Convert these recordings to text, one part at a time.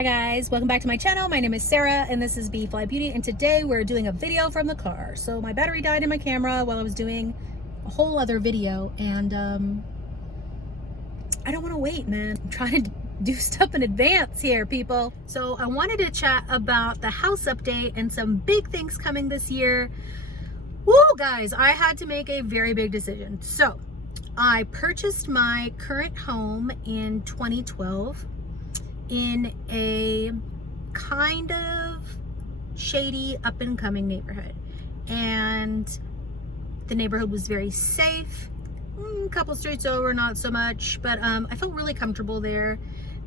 Hi guys, welcome back to my channel. My name is Sarah and this is B.fleye Beauty, and today we're doing a video from the car. So my battery died in my camera while I was doing a whole other video, and I don't want to wait, man. I'm trying to do stuff in advance here, people. So I wanted to chat about the house update and some big things coming this year. Woo, guys, I had to make a very big decision. So I purchased my current home in 2012 in a kind of shady up and coming neighborhood, and the neighborhood was very safe. A couple streets over, not so much, but I felt really comfortable there.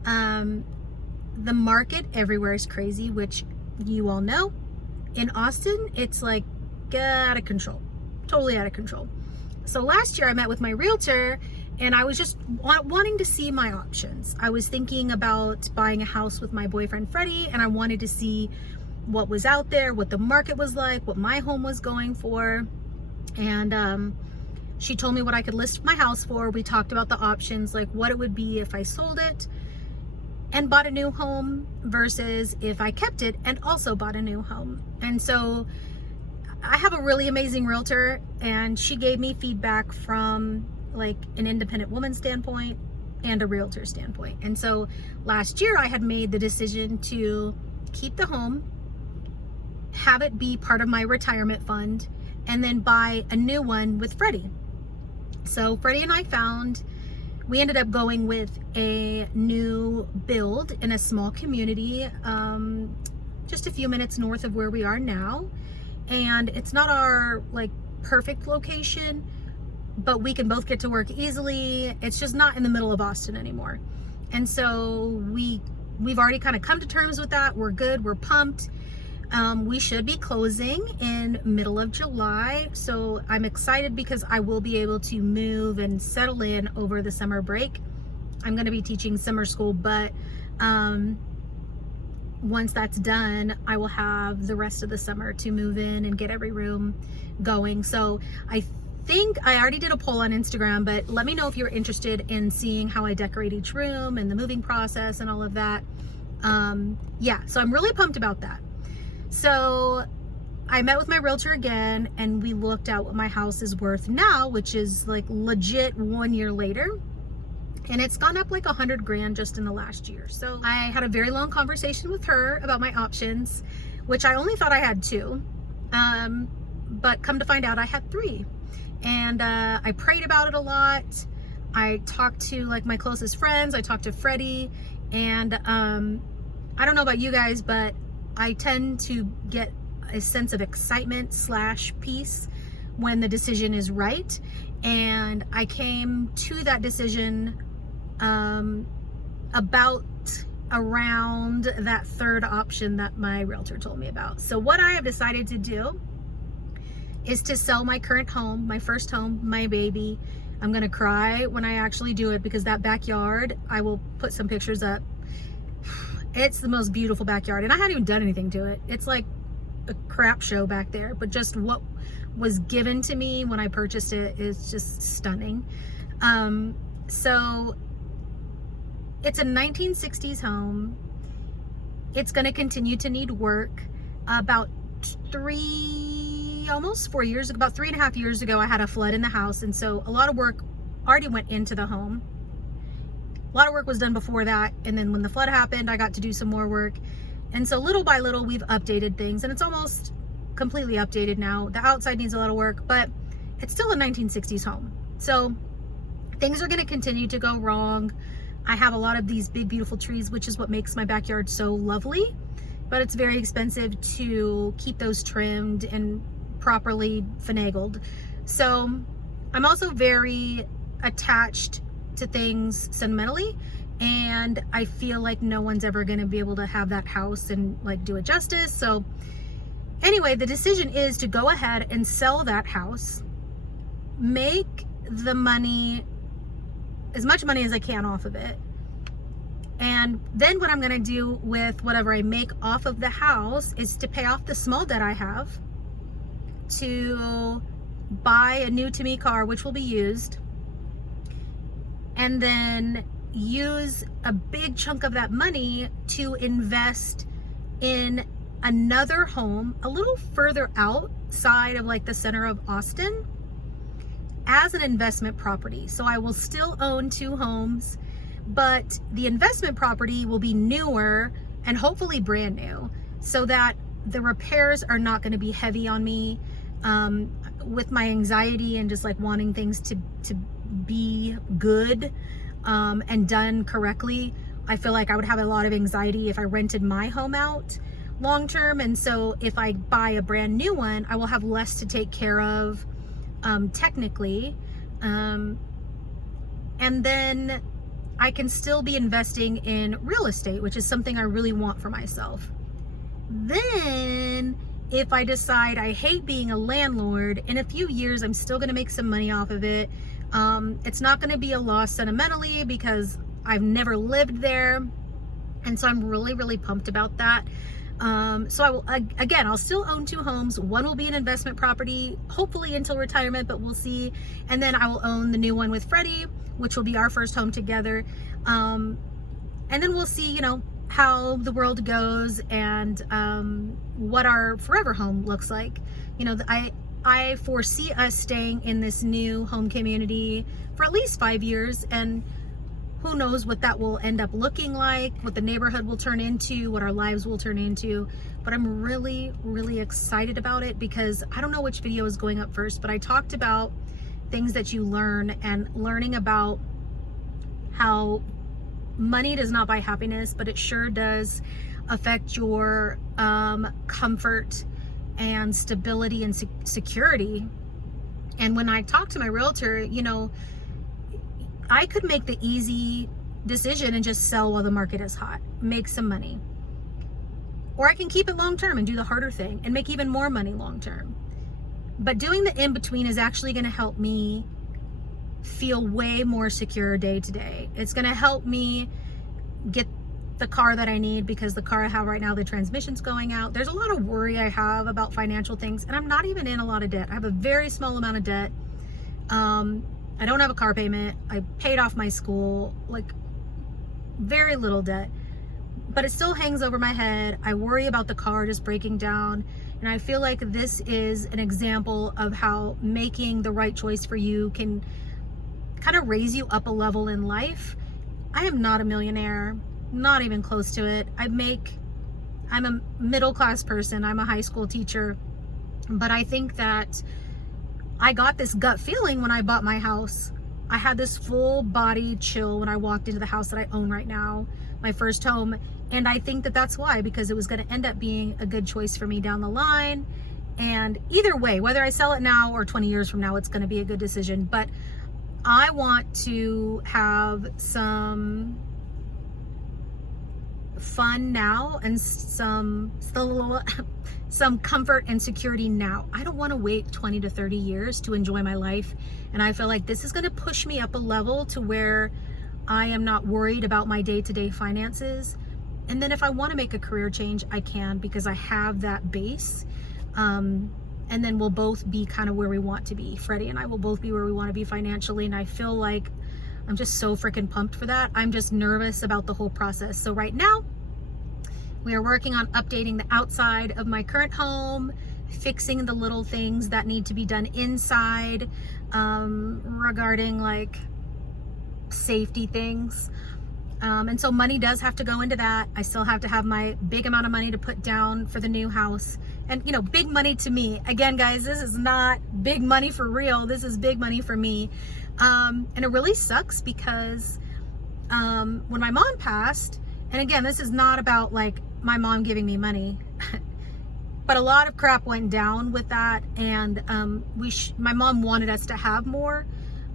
The market everywhere is crazy, which you all know. In Austin, it's like out of control, totally out of control. So last year I met with my realtor and I was just wanting to see my options. I was thinking about buying a house with my boyfriend Freddie, and I wanted to see what was out there, what the market was like, what my home was going for. And she told me what I could list my house for. We talked about the options, like what it would be if I sold it and bought a new home versus if I kept it and also bought a new home. And so I have a really amazing realtor, and she gave me feedback from like an independent woman standpoint and a realtor standpoint. And so last year I had made the decision to keep the home, have it be part of my retirement fund, and then buy a new one with Freddie. So Freddie and I we ended up going with a new build in a small community, just a few minutes north of where we are now. And it's not our like perfect location, but we can both get to work easily. It's just not in the middle of Austin anymore. And so we've already kind of come to terms with that. We're good, we're pumped. We should be closing in middle of July. So I'm excited because I will be able to move and settle in over the summer break. I'm gonna be teaching summer school, but once that's done, I will have the rest of the summer to move in and get every room going. So I think I already did a poll on Instagram, but let me know if you're interested in seeing how I decorate each room and the moving process and all of that. Yeah, so I'm really pumped about that. So I met with my realtor again, and we looked at what my house is worth now, which is like legit 1 year later. And it's gone up like 100 grand just in the last year. So I had a very long conversation with her about my options, which I only thought I had 2. But come to find out I had 3. And I prayed about it a lot. I talked to like my closest friends. I talked to Freddie, and I don't know about you guys, but I tend to get a sense of excitement / peace when the decision is right. And I came to that decision about around that third option that my realtor told me about. So what I have decided to do is to sell my current home, my first home, my baby. I'm gonna cry when I actually do it, because that backyard, I will put some pictures up. It's the most beautiful backyard, and I hadn't even done anything to it. It's like a crap show back there, but just what was given to me when I purchased it is just stunning. So it's a 1960s home. It's going to continue to need work. About almost 4 years ago, about 3.5 years ago, I had a flood in the house, and so a lot of work already went into the home. A lot of work was done before that, and then when the flood happened, I got to do some more work. And so little by little, we've updated things, and it's almost completely updated now. The outside needs a lot of work, but it's still a 1960s home. So things are going to continue to go wrong. I have a lot of these big, beautiful trees, which is what makes my backyard so lovely, but it's very expensive to keep those trimmed and properly finagled. So I'm also very attached to things sentimentally, and I feel like no one's ever going to be able to have that house and like do it justice. So anyway, the decision is to go ahead and sell that house, make the money, as much money as I can off of it. And then what I'm going to do with whatever I make off of the house is to pay off the small debt I have, to buy a new to me car, which will be used, and then use a big chunk of that money to invest in another home a little further outside of like the center of Austin as an investment property. So I will still own 2 homes, but the investment property will be newer and hopefully brand new, so that the repairs are not going to be heavy on me. With my anxiety and just like wanting things to be good and done correctly, I feel like I would have a lot of anxiety if I rented my home out long term. And so if I buy a brand new one, I will have less to take care of technically. And then I can still be investing in real estate, which is something I really want for myself. Then if I decide I hate being a landlord, in a few years I'm still going to make some money off of it. It's not going to be a loss sentimentally because I've never lived there, and so I'm really pumped about that. So I will, again, I'll still own 2 homes. One will be an investment property, hopefully until retirement, but we'll see. And then I will own the new one with Freddie, which will be our first home together. And then we'll see, you know, how the world goes and what our forever home looks like. You know, I foresee us staying in this new home community for at least 5 years, and who knows what that will end up looking like, what the neighborhood will turn into, what our lives will turn into. But I'm really excited about it because I don't know which video is going up first, but I talked about things that you learn, and learning about how money does not buy happiness, but it sure does affect your comfort and stability and security. And when I talked to my realtor, you know, I could make the easy decision and just sell while the market is hot, make some money. Or I can keep it long term and do the harder thing and make even more money long term. But doing the in-between is actually going to help me feel way more secure day to day. It's going to help me get the car that I need, because the car I have right now, the transmission's going out. There's a lot of worry I have about financial things, and I'm not even in a lot of debt. I have a very small amount of debt. I don't have a car payment. I paid off my school, like very little debt, but it still hangs over my head. I worry about the car just breaking down. And I feel like this is an example of how making the right choice for you can kind of raise you up a level in life. I am not a millionaire, not even close to it. I'm a middle-class person. I'm a high school teacher, but I think that I got this gut feeling when I bought my house. I had this full body chill when I walked into the house that I own right now, my first home. And I think that that's why, because it was going to end up being a good choice for me down the line. And either way, whether I sell it now or 20 years from now, it's going to be a good decision. But I want to have some fun now and some comfort and security now. I don't want to wait 20 to 30 years to enjoy my life. And I feel like this is going to push me up a level to where I am not worried about my day-to-day finances. And then if I want to make a career change, I can, because I have that base. And then we'll both be kind of where we want to be. Freddie and I will both be where we want to be financially. And I feel like I'm just so freaking pumped for that. I'm just nervous about the whole process. So right now, we are working on updating the outside of my current home, fixing the little things that need to be done inside, regarding like safety things. And so money does have to go into that. I still have to have my big amount of money to put down for the new house. And, you know, big money to me. Again, guys, this is not big money for real. This is big money for me. And it really sucks because when my mom passed, and again, this is not about like my mom giving me money, but a lot of crap went down with that. And my mom wanted us to have more,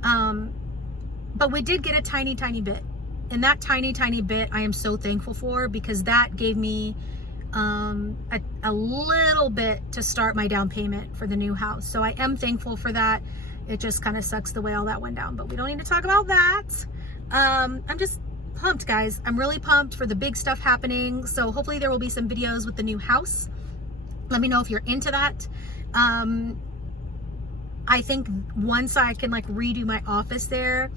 but we did get a tiny bit. And that tiny bit I am so thankful for, because that gave me a little bit to start my down payment for the new house. So I am thankful for that. It just kind of sucks the way all that went down, but we don't need to talk about that. I'm just pumped, guys. I'm really pumped for the big stuff happening. So hopefully there will be some videos with the new house. Let me know if you're into that. I think once I can like redo my office there,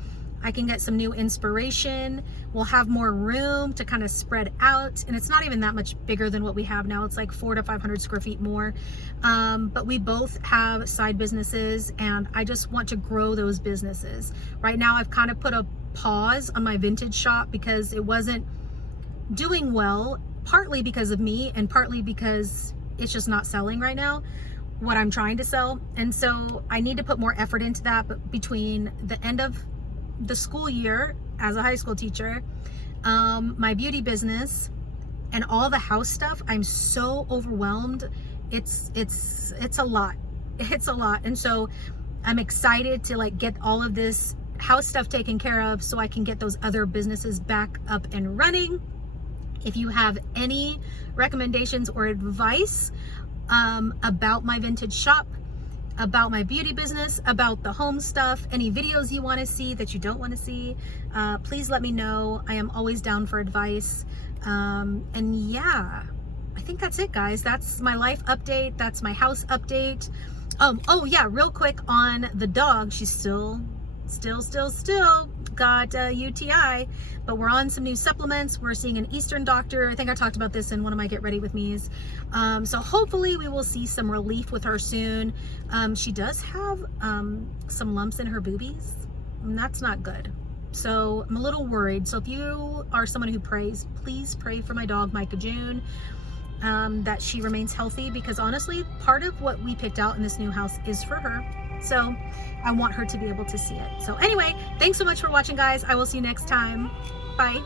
I can get some new inspiration. We'll have more room to kind of spread out. And it's not even that much bigger than what we have now. It's like 400 to 500 square feet more. But we both have side businesses, and I just want to grow those businesses. Right now, I've kind of put a pause on my vintage shop because it wasn't doing well, partly because of me and partly because it's just not selling right now what I'm trying to sell. And so I need to put more effort into that. But between the end of the school year as a high school teacher, my beauty business, and all the house stuff, I'm so overwhelmed. It's a lot. It's a lot. And so I'm excited to like get all of this house stuff taken care of so I can get those other businesses back up and running. If you have any recommendations or advice about my vintage shop, about my beauty business, about the home stuff, any videos you want to see that you don't want to see, please let me know. I am always down for advice. And yeah, I think that's it, guys. That's my life update. That's my house update. Oh yeah, real quick on the dog. She's still got UTI, but we're on some new supplements. We're seeing an Eastern doctor. I think I talked about this in one of my Get Ready With Me's. So hopefully we will see some relief with her soon. She does have some lumps in her boobies, and that's not good. So I'm a little worried. So if you are someone who prays, please pray for my dog, Micah June, that she remains healthy, because honestly, part of what we picked out in this new house is for her. So I want her to be able to see it. So anyway, thanks so much for watching, guys. I will see you next time. Bye.